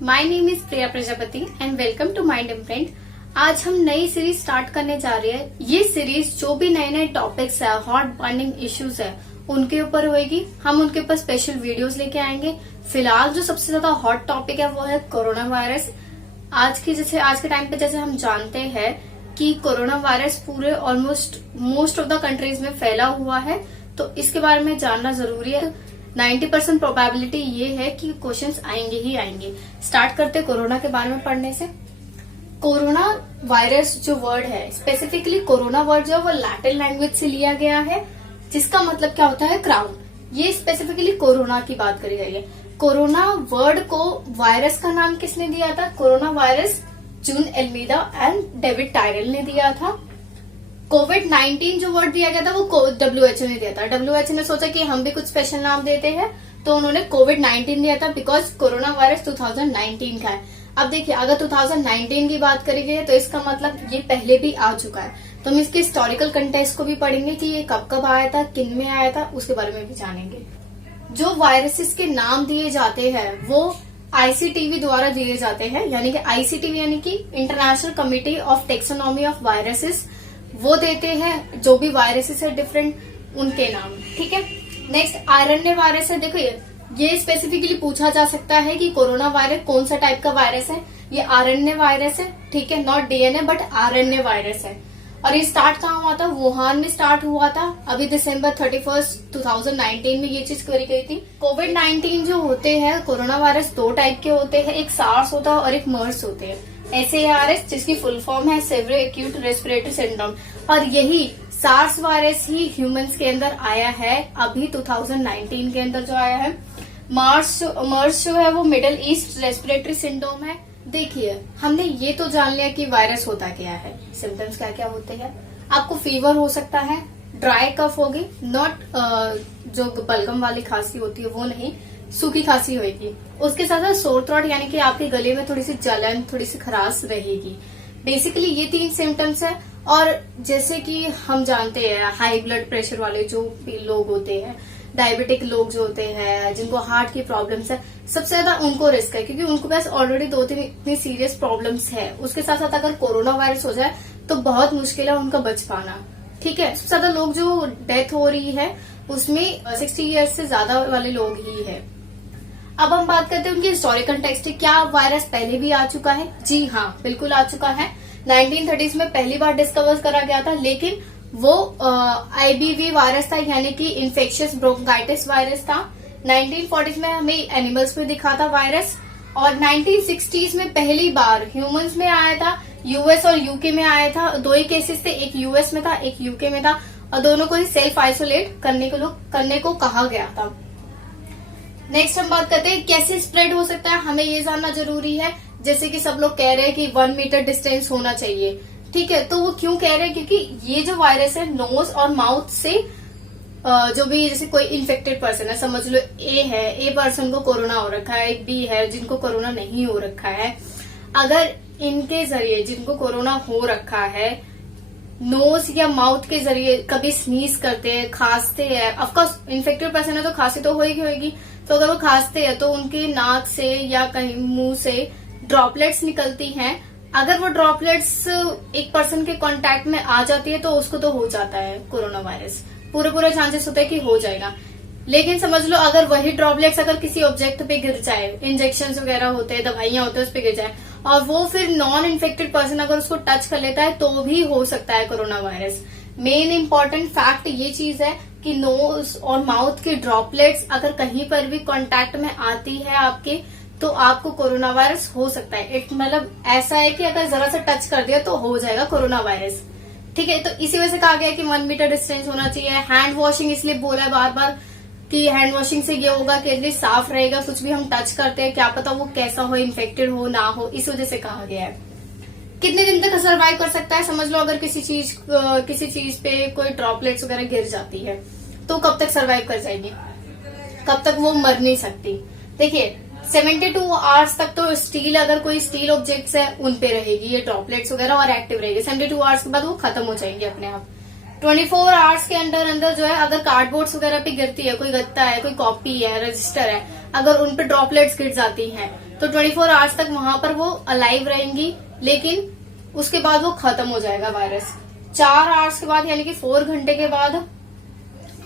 My name is Priya Prajapati and welcome to Mind Imprint. आज हम नई सीरीज स्टार्ट करने जा रहे हैं। ये सीरीज जो भी नए नए टॉपिक्स है, हॉट बर्निंग इश्यूज है, उनके ऊपर होगी। हम उनके ऊपर स्पेशल वीडियोस लेके आएंगे। फिलहाल जो सबसे ज्यादा हॉट टॉपिक है वो है कोरोना वायरस। आज के टाइम पे जैसे हम जानते हैं कि कोरोना वायरस पूरे almost most of the countries में फैला हुआ है, तो इसके बारे में जानना जरूरी है। 90% प्रोबेबिलिटी ये है कि क्वेश्चंस आएंगे ही आएंगे। स्टार्ट करते कोरोना के बारे में पढ़ने से। कोरोना वायरस जो वर्ड है, स्पेसिफिकली कोरोना वर्ड जो है वो लैटिन लैंग्वेज से लिया गया है, जिसका मतलब क्या होता है क्राउन। ये स्पेसिफिकली कोरोना की बात करी गई है। कोरोना वर्ड को वायरस का नाम किसने दिया था? Corona virus June Almeida and David Tyrrell ने दिया था। कोविड-19 जो वर्ड दिया गया था वो WHO ने दिया था। WHO ने सोचा कि हम भी कुछ स्पेशल नाम देते हैं, तो उन्होंने कोविड-19 दिया था बिकॉज कोरोना वायरस 2019 का है। अब देखिए, अगर 2019 की बात करी गई है तो इसका मतलब ये पहले भी आ चुका है। तो हम इसके हिस्टोरिकल कंटेक्स्ट को भी पढ़ेंगे कि ये कब कब आया था, किन में आया था, उसके बारे में भी जानेंगे। जो वायरसेस के नाम दिए जाते हैं वो ICTV द्वारा दिए जाते हैं, यानी कि ICTV यानी कि international committee of taxonomy of viruses, वो देते हैं जो भी वायरसेस है डिफरेंट उनके नाम। ठीक है। नेक्स्ट RNA वायरस है। देखो ये स्पेसिफिकली पूछा जा सकता है कि कोरोना वायरस कौन सा टाइप का वायरस है। ये RNA वायरस है, ठीक है, not DNA but RNA virus है। और ये स्टार्ट कहाँ हुआ था? वुहान में स्टार्ट हुआ था। अभी दिसंबर 31, 2019 में ये चीज करी गई थी। कोविड-19 जो होते हैं कोरोना वायरस दो टाइप के होते हैं, एक सार्स होता है और एक मर्स होते हैं। SARS जिसकी फुल फॉर्म है सेवरो एक्यूट रेस्पिरेटरी सिंड्रोम, और यही सार्स वायरस ही ह्यूमंस के अंदर आया है अभी 2019 के अंदर जो आया है। मर्स जो है वो मिडिल ईस्ट रेस्पिरेटरी सिंड्रोम है। देखिए, हमने ये तो जान लिया कि वायरस होता क्या है, सिम्टम्स क्या क्या होते हैं। आपको फीवर हो सकता है, ड्राई कफ होगी, नॉट जो बलगम वाली खांसी होती है वो नहीं, सूखी खांसी होगी। उसके साथ साथ सोर थ्रोट यानी कि आपके गले में थोड़ी सी जलन, थोड़ी सी खराश रहेगी। बेसिकली ये 3 सिम्टम्स है। और जैसे कि हम जानते हैं हाई ब्लड प्रेशर वाले जो भी लोग होते हैं, डायबिटिक लोग जो होते हैं, जिनको हार्ट की प्रॉब्लम्स है, सबसे ज्यादा उनको रिस्क है, क्योंकि उनको पास ऑलरेडी 2-3 इतनी सीरियस प्रॉब्लम्स है। उसके साथ साथ अगर कोरोना वायरस हो जाए तो बहुत मुश्किल है उनका बच पाना। ठीक है। सबसे ज्यादा लोग जो डेथ हो रही है उसमें 60 ईयर्स से ज्यादा वाले लोग ही है। अब हम बात करते हैं उनके हिस्टोरिकल टेक्स्ट। क्या वायरस पहले भी आ चुका है? जी हाँ, बिल्कुल आ चुका है। 1930s में पहली बार डिस्कवर करा गया था, लेकिन वो IBV वायरस था, यानी कि इन्फेक्शियस ब्रोंकाइटिस वायरस था। 1940s में हमें एनिमल्स में दिखा था वायरस, और 1960s में पहली बार ह्यूमंस में आया था। US और UK में आया था। 2 ही केसेस थे, एक US में था, एक UK में था, और दोनों को ही सेल्फ आइसोलेट करने को कहा गया था। नेक्स्ट हम बात करते हैं कैसे स्प्रेड हो सकता है। हमें ये जानना जरूरी है। जैसे कि सब लोग कह रहे हैं कि 1 मीटर डिस्टेंस होना चाहिए, ठीक है, तो वो क्यों कह रहे हैं? क्योंकि ये जो वायरस है नोज और माउथ से जो भी, जैसे कोई इन्फेक्टेड पर्सन है, समझ लो A पर्सन को कोरोना हो रखा है, एक B है जिनको कोरोना नहीं हो रखा है, अगर इनके जरिए जिनको कोरोना हो रखा है नोज या माउथ के जरिए कभी स्नीज करते हैं, खांसते हैं, ऑफकोर्स इन्फेक्टेड पर्सन है तो खांसी तो होगी, तो अगर वो खांसते हैं तो उनके नाक से या कहीं मुंह से ड्रॉपलेट्स निकलती हैं। अगर वो ड्रॉपलेट्स एक पर्सन के कांटेक्ट में आ जाती है तो उसको तो हो जाता है कोरोना वायरस, पूरे चांसेस होते हैं कि हो जाएगा। लेकिन समझ लो अगर वही ड्रॉपलेट्स अगर किसी ऑब्जेक्ट पे गिर जाए, इंजेक्शन वगैरह होते हैं, दवाइयां होते हैं, उस पे गिर जाए, और वो फिर नॉन इन्फेक्टेड पर्सन अगर उसको टच कर लेता है तो भी हो सकता है corona virus. Main important fact ये चीज है कि नोज और माउथ के ड्रॉपलेट्स अगर कहीं पर भी कांटेक्ट में आती है आपके, तो आपको कोरोना वायरस हो सकता है। एक मतलब ऐसा है कि अगर जरा सा टच कर दिया तो हो जाएगा कोरोना वायरस। ठीक है। तो इसी वजह से कहा गया कि 1 मीटर डिस्टेंस होना चाहिए। हैंड वॉशिंग इसलिए बोला है बार बार कि हैंड वॉशिंग से ये होगा कि एटलीस्ट साफ रहेगा। कुछ भी हम टच करते हैं क्या पता वो कैसा हो, इन्फेक्टेड हो ना हो, इस वजह से कहा गया है। कितने दिन तक सर्वाइव कर सकता है? समझ लो अगर किसी चीज पे कोई ड्रॉपलेट्स वगैरह गिर जाती है तो कब तक सर्वाइव कर जाएगी, कब तक वो मर नहीं सकती। देखिए 72 आवर्स तक तो स्टील, अगर कोई स्टील ऑब्जेक्ट्स है उन पे रहेगी ये ड्रॉपलेट्स वगैरह और एक्टिव रहेगी। 72 आवर्स के बाद वो खत्म हो जाएंगे अपने आप। 24 आवर्स के अंदर जो है अगर कार्डबोर्ड्स वगैरह पे गिरती है, कोई गत्ता है, कोई कॉपी है, रजिस्टर है, अगर उन पे ड्रॉपलेट्स गिर जाती हैं तो 24 आवर्स तक वहां पर वो अलाइव रहेंगी, लेकिन उसके बाद वो खत्म हो जाएगा वायरस। 4 आवर्स के बाद यानी कि 4 घंटे के बाद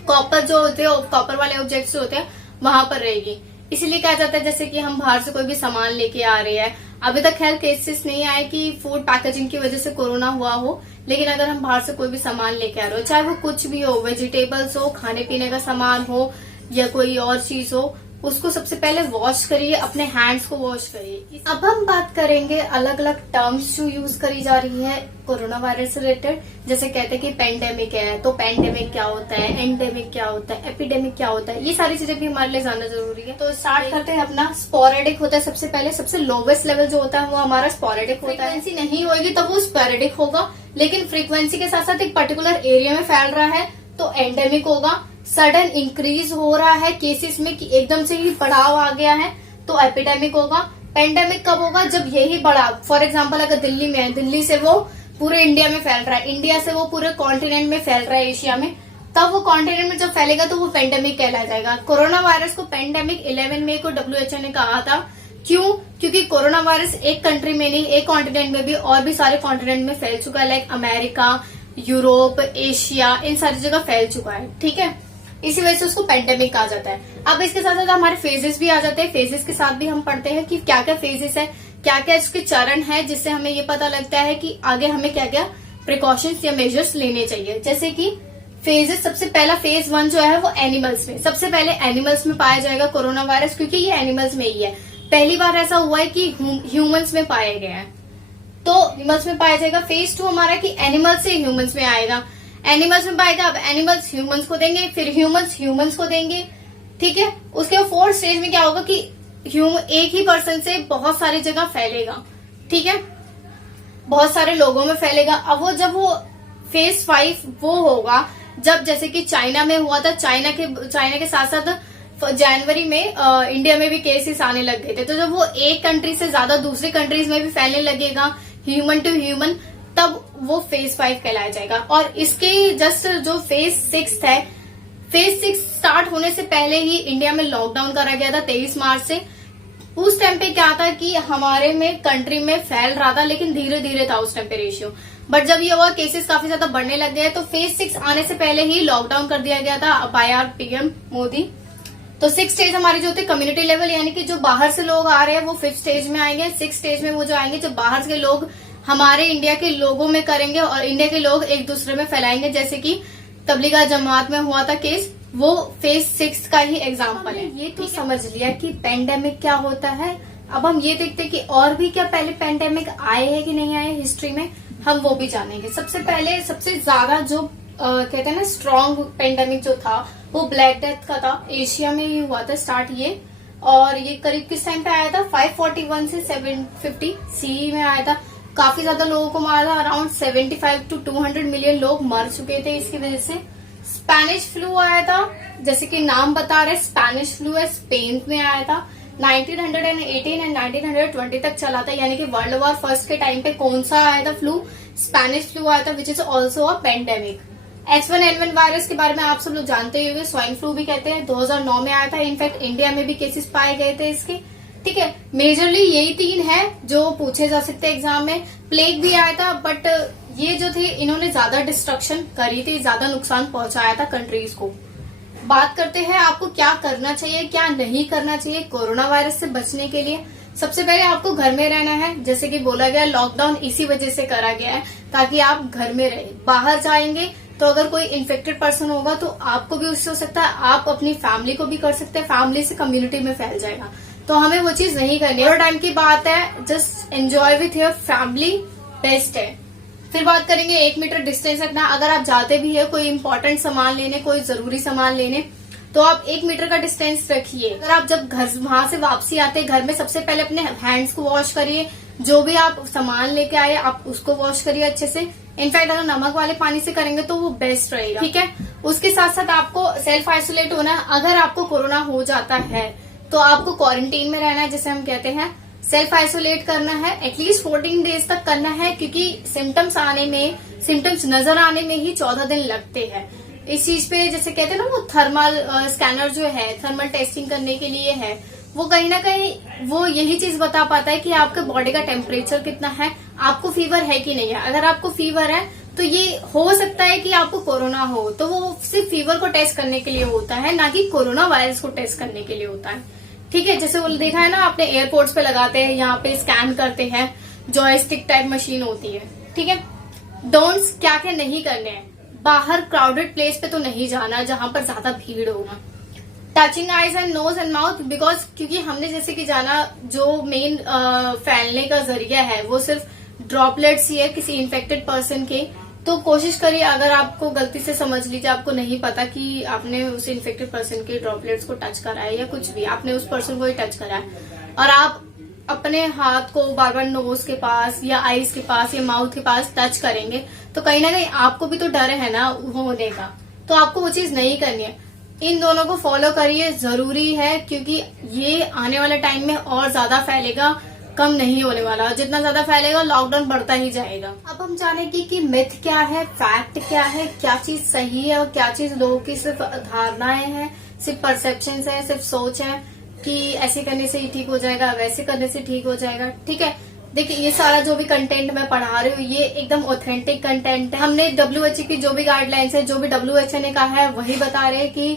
कॉपर जो होते हैं, कॉपर वाले ऑब्जेक्ट्स जो होते हैं वहां पर रहेगी। इसीलिए कहा जाता है जैसे कि हम बाहर से कोई भी सामान लेके आ रहे हैं, अभी तक खैर केसेस नहीं आए कि फूड पैकेजिंग की वजह से कोरोना हुआ हो, लेकिन अगर हम बाहर से कोई भी सामान लेके आ रहे हो, चाहे वो कुछ भी हो, वेजिटेबल्स हो, खाने पीने का सामान हो या कोई और चीज हो, उसको सबसे पहले वॉश करिए, अपने हैंड्स को वॉश करिए। अब हम बात करेंगे अलग अलग टर्म्स जो यूज करी जा रही है कोरोना वायरस से रिलेटेड। जैसे कहते हैं कि पेंडेमिक है, तो पेंडेमिक क्या होता है, एंडेमिक क्या होता है, एपिडेमिक क्या होता है, ये सारी चीजें भी हमारे लिए जानना जरूरी है। तो स्टार्ट करते हैं अपना। स्पोरेडिक होता है सबसे पहले, सबसे लोवेस्ट लेवल जो होता है वो हमारा स्पोरेडिक होता है। फ्रीक्वेंसी नहीं होगी तो वो स्पोरेडिक होगा, लेकिन फ्रीक्वेंसी के साथ साथ एक पर्टिकुलर एरिया में फैल रहा है तो एंडेमिक होगा। सडन इंक्रीज हो रहा है केसेस में कि एकदम से ही बढ़ाव आ गया है तो एपिडेमिक होगा। पेंडेमिक कब होगा, जब यही बढ़ाव, फॉर एग्जांपल अगर दिल्ली में है, दिल्ली से वो पूरे इंडिया में फैल रहा है, इंडिया से वो पूरे कॉन्टिनेंट में फैल रहा है, एशिया में, तब वो कॉन्टिनेंट में जब फैलेगा तो वो पेंडेमिक कहला जाएगा। कोरोना वायरस को पेंडेमिक 11 मई को WHO ने कहा था। क्यों? क्योंकि कोरोना वायरस एक कंट्री में नहीं, एक कॉन्टिनेंट में भी और भी सारे कॉन्टिनेंट में फैल चुका है, लाइक अमेरिका, यूरोप, एशिया, इन सारी जगह फैल चुका है। ठीक है, इसी वजह से उसको पेंडेमिक कहा जाता है। अब इसके साथ साथ हमारे फेजेस भी आ जाते हैं। फेजेस के साथ भी हम पढ़ते हैं कि क्या क्या फेजेस है, क्या क्या इसके चरण है, जिससे हमें ये पता लगता है कि आगे हमें क्या क्या प्रिकॉशंस या मेजर्स लेने चाहिए। जैसे कि फेजेस, सबसे पहला फेज 1 जो है वो एनिमल्स में, सबसे पहले एनिमल्स में पाया जाएगा कोरोना वायरस, क्योंकि ये एनिमल्स में ही है। पहली बार ऐसा हुआ है कि ह्यूमंस में पाया गया है, तो एनिमल्स में पाया जाएगा। फेज 2 हमारा कि एनिमल्स से ह्यूमंस में आएगा, एनिमल्स में पाएगा। अब एनिमल्स ह्यूमंस को देंगे, फिर ह्यूमंस को देंगे। ठीक है, उसके बाद 4th स्टेज में क्या होगा कि एक ही पर्सन से बहुत सारी जगह फैलेगा। ठीक है, बहुत सारे लोगों में फैलेगा। अब वो जब वो फेज 5 वो होगा जब, जैसे कि चाइना में हुआ था, चाइना के साथ साथ जनवरी में इंडिया में भी केसेस आने लग गए थे। तो जब वो एक कंट्री से ज्यादा दूसरी कंट्रीज में भी फैलने लगेगा, ह्यूमन टू ह्यूमन, तब वो फेज 5 कहलाया जाएगा। और इसके जस्ट जो फेज 6 है, फेज 6 स्टार्ट होने से पहले ही इंडिया में लॉकडाउन करा गया था 23 मार्च से। उस टाइम पे क्या था कि हमारे में कंट्री में फैल रहा था, लेकिन धीरे धीरे था उस टाइम पे रेशियो। बट जब ये हुआ केसेस काफी ज्यादा बढ़ने लग गए, तो फेज 6 आने से पहले ही लॉकडाउन कर दिया गया था बाय आवर पीएम मोदी। तो 6 स्टेज हमारी जो होती है कम्युनिटी लेवल, यानी कि जो बाहर से लोग आ रहे हैं वो 5th स्टेज में आएंगे। 6th स्टेज में वो जो आएंगे, जो बाहर से लोग हमारे इंडिया के लोगों में करेंगे और इंडिया के लोग एक दूसरे में फैलाएंगे। जैसे कि तबलीगा जमात में हुआ था केस, वो फेज 6 का ही एग्जाम्पल है। ये तो समझ लिया कि पेंडेमिक क्या होता है। अब हम ये देखते हैं कि और भी क्या पहले पेंडेमिक आए हैं कि नहीं आए हिस्ट्री में, हम वो भी जानेंगे। सबसे पहले सबसे ज्यादा जो कहते हैं ना स्ट्रॉन्ग पेंडेमिक जो था वो ब्लैक डेथ का था। एशिया में ही हुआ था स्टार्ट ये, और ये करीब किस टाइम पे आया था, 541 से 750 CE में आया था। काफी ज्यादा लोगों को मारा था, अराउंड 75 to 200 मिलियन लोग मर चुके थे इसकी वजह से। स्पेनिश फ्लू आया था, जैसे कि नाम बता रहे स्पेनिश फ्लू है, स्पेन में आया था। 1918 एंड 1920 तक चला था, यानी कि वर्ल्ड वॉर फर्स्ट के टाइम पे कौन सा आया था फ्लू, स्पेनिश फ्लू आया था, which is also a pandemic. H1N1 virus के बारे में आप सब लोग जानते ही होंगे, स्वाइन फ्लू भी कहते हैं, 2009 में आया था। इनफैक्ट इंडिया में भी केसेस पाए गए थे इसके। ठीक है, मेजरली यही 3 है जो पूछे जा सकते हैं एग्जाम में। प्लेग भी आया था, बट ये जो थे इन्होंने ज्यादा डिस्ट्रक्शन करी थी, ज्यादा नुकसान पहुंचाया था कंट्रीज को। बात करते हैं आपको क्या करना चाहिए, क्या नहीं करना चाहिए कोरोना वायरस से बचने के लिए। सबसे पहले आपको घर में रहना है, जैसे कि बोला गया लॉकडाउन इसी वजह से करा गया है ताकि आप घर में रहे। बाहर जाएंगे तो अगर कोई इन्फेक्टेड पर्सन होगा तो आपको भी उससे हो सकता है, आप अपनी फैमिली को भी कर सकते हैं, फैमिली से कम्युनिटी में फैल जाएगा। तो हमें वो चीज नहीं करनी है। और टाइम की बात है, just enjoy with your family, best है। फिर बात करेंगे 1 मीटर डिस्टेंस रखना। अगर आप जाते भी है कोई इंपॉर्टेंट सामान लेने, कोई जरूरी सामान लेने, तो आप 1 मीटर का डिस्टेंस रखिए। अगर आप जब घर वहां से वापसी आते हैं, घर में सबसे पहले अपने हैंड्स को वॉश करिए। जो भी आप सामान लेके आए आप उसको वॉश करिए अच्छे से। इनफैक्ट अगर नमक वाले पानी से करेंगे तो वो बेस्ट रहेगा। ठीक है, उसके साथ साथ आपको सेल्फ आइसोलेट होना है। अगर आपको कोरोना हो जाता है तो आपको क्वारंटीन में रहना है, जिसे हम कहते हैं सेल्फ आइसोलेट करना है। एटलीस्ट 14 डेज तक करना है, क्योंकि सिम्टम्स नजर आने में ही 14 दिन लगते हैं। इस चीज पे जैसे कहते हैं ना, वो थर्मल स्कैनर जो है, थर्मल टेस्टिंग करने के लिए है, वो कहीं ना कहीं वो यही चीज बता पाता है कि आपके बॉडी का टेम्परेचर कितना है, आपको फीवर है कि नहीं है। अगर आपको फीवर है तो ये हो सकता है कि आपको कोरोना हो, तो वो सिर्फ फीवर को टेस्ट करने के लिए होता है, ना कि कोरोना वायरस को टेस्ट करने के लिए होता है। ठीक है, जैसे वो देखा है ना आपने, एयरपोर्ट्स पे लगाते हैं, यहाँ पे स्कैन करते हैं, जॉयस्टिक टाइप मशीन होती है। ठीक है, डोंट्स क्या क्या नहीं करने हैं, बाहर क्राउडेड प्लेस पे तो नहीं जाना जहां पर ज्यादा भीड़ होगा। Touching eyes and nose and mouth, because क्योंकि हमने जैसे कि जाना जो मेन फैलने का जरिया है वो सिर्फ ड्रॉपलेट्स ही है किसी इन्फेक्टेड पर्सन के। तो कोशिश करिए, अगर आपको गलती से समझ लीजिए आपको नहीं पता कि आपने उस इन्फेक्टेड पर्सन के ड्रॉपलेट्स को टच करा है या कुछ भी, आपने उस पर्सन को ही टच करा है और आप अपने हाथ को बार बार नोज के पास या आईज के पास या माउथ के पास टच करेंगे तो कहीं ना कहीं आपको भी तो डर है ना होने का, तो आपको वो चीज नहीं करनी है। इन दोनों को फॉलो करिए, जरूरी है, क्योंकि ये आने वाले टाइम में और ज्यादा फैलेगा, कम नहीं होने वाला। जितना ज्यादा फैलेगा लॉकडाउन बढ़ता ही जाएगा। अब हम जानेंगे कि मिथ क्या है, फैक्ट क्या है, क्या चीज सही है और क्या चीज लोगों की सिर्फ धारणाएं हैं, सिर्फ परसेप्शन है, सिर्फ सोच है कि ऐसे करने से ही ठीक हो जाएगा, वैसे करने से ठीक हो जाएगा। ठीक है, देखिए ये सारा जो भी कंटेंट मैं पढ़ा रही हूँ ये एकदम ऑथेंटिक कंटेंट है। हमने WHO की जो भी गाइडलाइंस है, जो भी WHO ने कहा है वही बता रहे हैं कि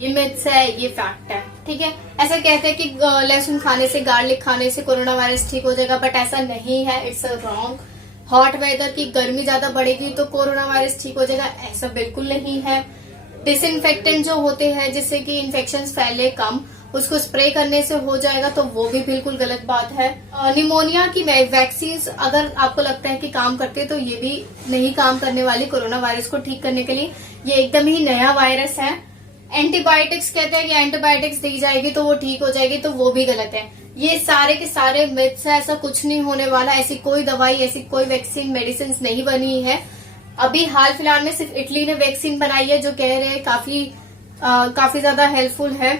ये मिथ्स है, ये फैक्ट है। ठीक है, ऐसा कहते हैं कि लहसुन खाने से, गार्लिक खाने से कोरोना वायरस ठीक हो जाएगा, बट ऐसा नहीं है, इट्स रॉन्ग। हॉट वेदर की गर्मी ज्यादा बढ़ेगी तो कोरोना वायरस ठीक हो जाएगा, ऐसा बिल्कुल नहीं है। डिसइंफेक्टेंट जो होते हैं जिससे कि इन्फेक्शन फैले कम, उसको स्प्रे करने से हो जाएगा, तो वो भी बिल्कुल गलत बात है। निमोनिया की वैक्सीन अगर आपको लगता है कि काम करती है तो ये भी नहीं काम करने वाली कोरोना वायरस को ठीक करने के लिए, ये एकदम ही नया वायरस है। एंटीबायोटिक्स कहते हैं कि एंटीबायोटिक्स दी जाएगी तो वो ठीक हो जाएगी, तो वो भी गलत है। ये सारे के सारे मिथ्स है, ऐसा कुछ नहीं होने वाला, ऐसी कोई दवाई, ऐसी कोई वैक्सीन, मेडिसिन नहीं बनी है। अभी हाल फिलहाल में सिर्फ इटली ने वैक्सीन बनाई है जो कह रहे हैं काफी ज्यादा हेल्पफुल है।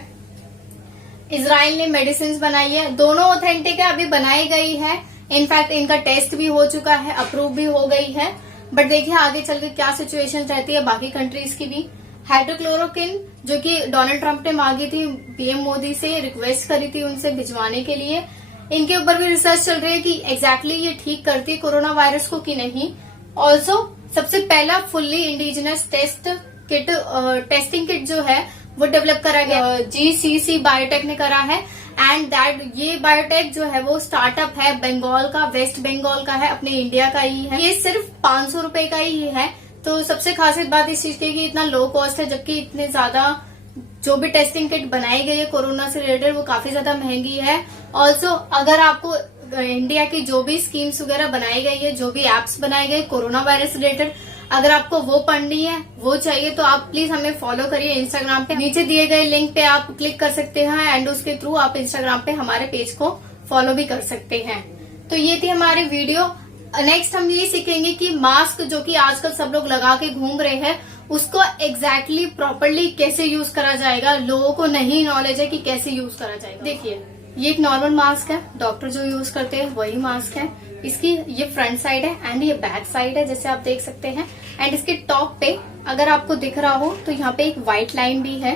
इजराइल ने मेडिसिन बनाई है, दोनों ऑथेंटिक है, अभी बनाई गई है, इनफैक्ट इनका टेस्ट भी हो चुका है, अप्रूव भी हो गई है। बट देखिए आगे चल के क्या सिचुएशन रहती है बाकी कंट्रीज की भी। हाइड्रोक्लोरोक्विन जो कि डोनाल्ड ट्रंप ने मांगी थी, पीएम मोदी से रिक्वेस्ट करी थी उनसे भिजवाने के लिए, इनके ऊपर भी रिसर्च चल रही है कि एग्जैक्टली ये ठीक करती है कोरोना वायरस को कि नहीं। ऑल्सो सबसे पहला फुल्ली इंडिजिनस टेस्टिंग किट जो है वो डेवलप करा गया, GCC बायोटेक ने करा है। एंड दैट ये बायोटेक जो है वो स्टार्टअप है बंगाल का, वेस्ट बंगाल का है, अपने इंडिया का ही है। ये सिर्फ 500 रुपए का ही है, तो सबसे खासियत बात इस चीज की कि इतना लो कॉस्ट है, जबकि इतने ज्यादा जो भी टेस्टिंग किट बनाई गई है कोरोना से रिलेटेड वो काफी ज्यादा महंगी है। ऑल्सो अगर आपको इंडिया की जो भी स्कीम्स वगैरह बनाई गई है, जो भी एप्स बनाए गए कोरोना वायरस रिलेटेड, अगर आपको वो पढ़नी है, वो चाहिए, तो आप प्लीज हमें फॉलो करिए इंस्टाग्राम पे। नीचे दिए गए लिंक पे आप क्लिक कर सकते हैं एंड उसके थ्रू आप इंस्टाग्राम पे हमारे पेज को फॉलो भी कर सकते हैं। तो ये थी हमारी वीडियो। नेक्स्ट हम ये सीखेंगे कि मास्क जो कि आजकल सब लोग लगा के घूम रहे हैं उसको एग्जैक्टली प्रॉपरली कैसे यूज करा जाएगा। लोगों को नहीं नॉलेज है कि कैसे यूज करा जाएगा। देखिए ये एक नॉर्मल मास्क है, डॉक्टर जो यूज करते हैं वही मास्क है। इसकी ये फ्रंट साइड है एंड ये बैक साइड है जैसे आप देख सकते हैं। एंड इसके टॉप पे अगर आपको दिख रहा हो तो यहाँ पे एक व्हाइट लाइन भी है।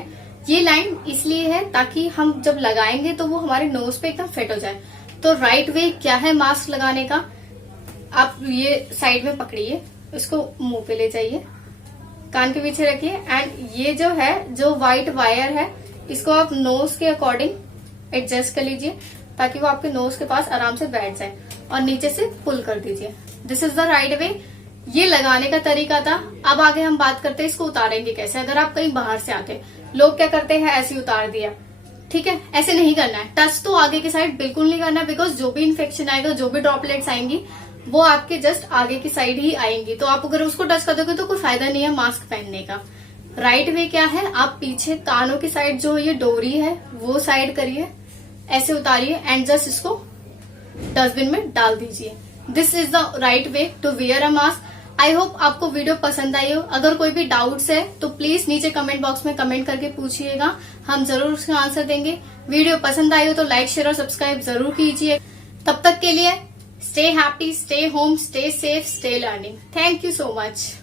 ये लाइन इसलिए है ताकि हम जब लगाएंगे तो वो हमारे नोज पे एकदम फिट हो जाए। तो राइट वे क्या है मास्क लगाने का, आप ये साइड में पकड़िए, इसको मुंह पे ले जाइए, कान के पीछे रखिए एंड ये जो है जो व्हाइट वायर है इसको आप नोज के अकॉर्डिंग एडजस्ट कर लीजिए ताकि वो आपके नोज के पास आराम से बैठ जाए और नीचे से पुल कर दीजिए। दिस इज द राइट वे। ये लगाने का तरीका था। अब आगे हम बात करते हैं इसको उतारेंगे कैसे। अगर आप कहीं बाहर से आते, लोग क्या करते हैं ऐसे ही उतार दिया, ठीक है, ऐसे नहीं करना है। टच तो आगे की साइड बिल्कुल नहीं करना है, बिकॉज जो भी इन्फेक्शन आएगा, जो भी ड्रॉपलेट्स आएंगी वो आपके जस्ट आगे की साइड ही आएंगी। तो आप अगर उसको टच कर दोगे तो कोई फायदा नहीं है मास्क पहनने का। राइट वे क्या है, आप पीछे कानों की साइड जो ये डोरी है वो साइड करिए, ऐसे उतारिए एंड जस्ट इसको डस्टबिन में डाल दीजिए। This is the right way to wear a mask. I hope आपको वीडियो पसंद आई हो। अगर कोई भी डाउट्स है तो प्लीज नीचे कमेंट बॉक्स में कमेंट करके पूछिएगा, हम जरूर उसका आंसर देंगे। वीडियो पसंद आई हो तो लाइक, शेयर और सब्सक्राइब जरूर कीजिए। तब तक के लिए stay happy, stay home, stay safe, stay learning. Thank you so much.